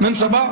نن سبا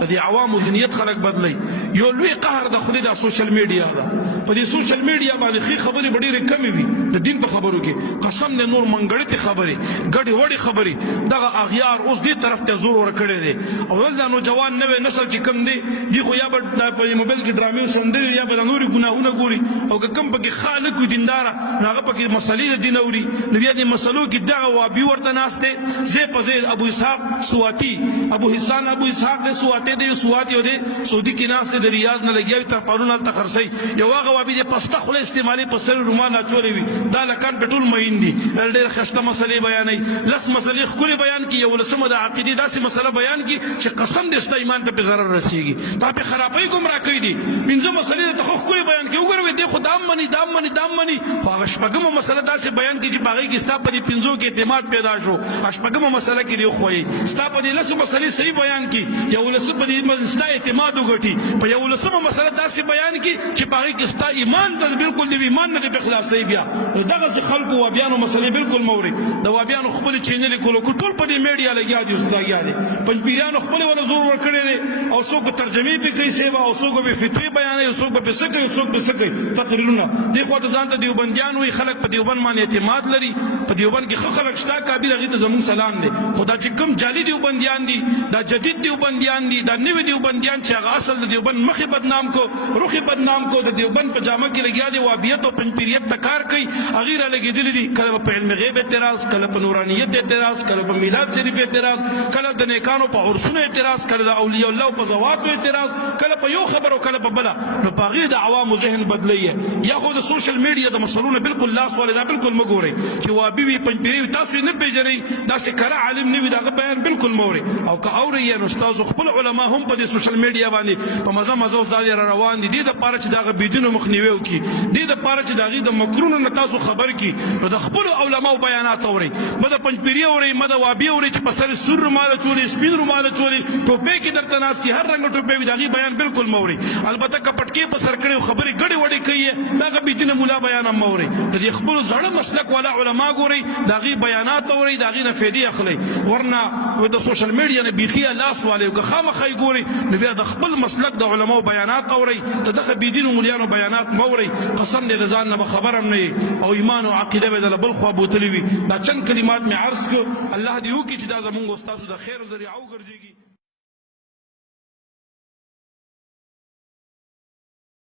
د دې عوامو ذهنیت خلک بدلی یو لوی قهر د خدای د سوشل میډیا ده په دې سوشل میډیا باندې خې خبرې ډېرې کمې وي د دین په خبرو کې قسم دې نور منګړتې خبرې ګډې وډې خبرې دغه اغیار اوس دې طرف ته زور ورکړی دی او دا نوجوان نوی نسل چې کم دی دی خو یا به په موبایل کې ډرامې سندرې یا به د نورې ګناهونه ګوري او که کم پکې خالق وي دینداره نو هغه پکې مسلې د دین اوري نو بیا دې مسلو کې دغه وابي ورته ناست دی زی په زی ابو اسحاق سواتی ابو حسان ابو اسحاق دې سواتی دې سواتی او دې سعودي کې ناست دی د ریاض نه لګیاوي تر پرون هلته خرڅوي یو هغه وابي دې پسته خوله استعمالي په سر رومان اچولی وي دا لکان په ټول مین دي ډېر ښایسته مسلې بیانوي لس مسلې ښکلې بیان کړي یو لسمه د عقیدې داسې مسله بیان کړي چې قسم دې ستا ایمان ته پې ضرر رسېږي تا پې خرابۍ ګمراه کړي دي پنځه مسلې درته خو ښکلې بیان کړي وګوره دې خو دا هم مني دا هم مني دا هم مني خو هغه شپږمه مسله داسې بیان کړي چې په هغې کې ستا په دې پنځو کې اعتماد پیدا شو شپږمه مسله کې دې وښویي ستا په دې لسو مسلې صحیح بیان کړي یو لسه په دې ستا اعتماد وګټي په یو لسمه مسله داسې بیان کړي چې په هغې کې ستا ایمان ته بالکل دې ایمان نه دې پې خلاصوي بیا دغسې خلکو وابیانو مسلې بالکل مه اورئ د وابیانو خپلې چینلې کولو ټول په دې میډیا لګیا دي اوس لګیا دي پنجپیریانو خپلې ونه زور ورکړی دی او څوک به ترجمې پې کوي سیوا او څوک به فتوې بیانوي څوک به پې څه کوي څوک به څه کوي تقریرونه دې خوا ته ځان ته دیوبندیان وایي خلک په دیوبند باندې اعتماد لري په دیوبند کې ښه خلک شته قابل هغې ته زموږ سلام دی خو دا چې کوم جعلي دیوبندیان دي دا جدید دیوبندیان دي دا نوي دیوبندیان چې هغه اصل د دیوبند مخې بدنام کو روخې بدنام کو د دیوبند په جامه کې لګیا دي وابیت او پنجپیریت ته کار کوي هغې را لګېدلي دي کله په علم غیب اعتراض کله په نورانیت اعتراض کله په میلاد شریف اعتراض کله د نیکانو په عرسونو اعتراض کله د اولیاء الله په زواتو اعتراض کله په یو خبر او کله په بله نو په هغې د عوامو ذهن بدلی یا خو د سوشل میډیا د مسلونه بالکل لاس والې دا بالکل مه ګورئ چې وابي وي پنجپیري وي تاسو یې نه پېژنئ داسې کره عالم نه وي د هغه بیان بالکل مه اورئ او که اورئ یې نو ستاسو خپل علما هم په دې سوشل میډیا باندې په مزه مزه اوس دا را روان دي دې دپاره چې د هغه بېدینو مخنیوی وکړي دې دپاره چې د هغې د مکرونو نه تاسو خبر کړي نو د خپلو علماو بیانات اورئ مه د پنجپیري اورئ مه د وابي اورئ چې په سر سور رومال اچولي سپین رومال اچولي ټوپۍ کې درته ناست دي هر رنګه ټوپۍ وي د هغې بیان بالکل مه اورئ البته که پټکې په سر کړی خبرې ګډې وډې کوي د هغه بېدینه ملا بیان هم مه اورئ د دې خپلو زړه مسلک والا علما ګورئ د هغې بیانات اورئ د هغې نه فایدې اخلئ ورنه د سوشل میډیا نه بیخي لاس والی او که خامخا یې ګورئ نو بیا د خپل مسلک د علماو بیانات اورئ د دغه بېدینو ملیانو بیانات مه اورئ قسم دی د ځان نه به خبر هم نه او ایمان او عقیده به د له بل خوا بوتلي وي دا چند کلمات مې عرض کړو الله دې وکړي چې دا زمونږ او ستاسو د خیر ذریعه وګرځېږي